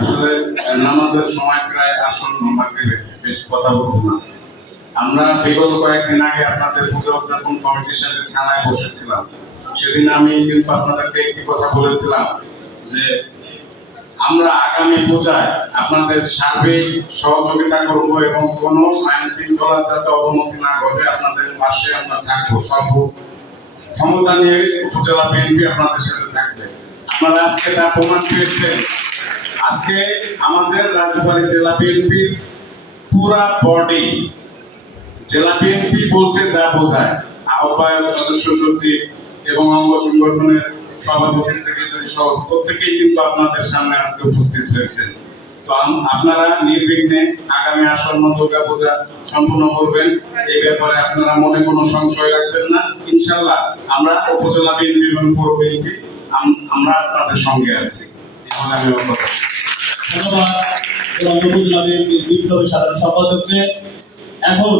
আসলে নামাজের সময় প্রায় আসন্ন, মাগরিবের বেশ কথা বলবো না। আমরা বিগত কয়েকদিন আগে আপনাদের পূজা উদযাপন কমিটির সাথে থানায় বসেছিলাম। সেদিন আমি কিন্তু আপনাদেরকে একটি কথা বলেছিলাম যে আমরা আগামী পূজায় আপনাদের সার্বিক সহযোগিতা করব এবং কোনো আইন শৃঙ্খলা যাতে অবনতি না ঘটে আপনাদের পাশে আমরা থাকবো। সব ক্ষমতা নিয়ে উপজেলা বিএনপি আপনাদের সাথে থাকবে। আপনারা আজকে তা প্রমাণ পেয়েছেন। আজকে আমাদের রাজবাড়ী জেলা বিএনপির পুরা বডি, জেলা বিএনপি বলতে যা বোঝায় আহ্বায়ক, সদস্য সচিব এবং অঙ্গ সংগঠনের সভাপতি, সেক্রেটারি সহ প্রত্যেকেই কিন্তু আপনাদের সামনে আজকে উপস্থিত হয়েছেন। তো আপনারা নির্বিঘ্নে আগামী আসন্ন দুর্গা পূজা সম্পূর্ণ করবেন, এই ব্যাপারে আপনারা মনে কোনো সংশয় রাখবেন না। ইনশাল্লাহ আমরা উপজেলা বিএনপি এবং পৌর বিএনপি আমরা আপনাদের সঙ্গে আছি। আমি ধন্যবাদ উপজেলা বিএনপির বিপ্লবী সাধারণ সম্পাদককে। এখন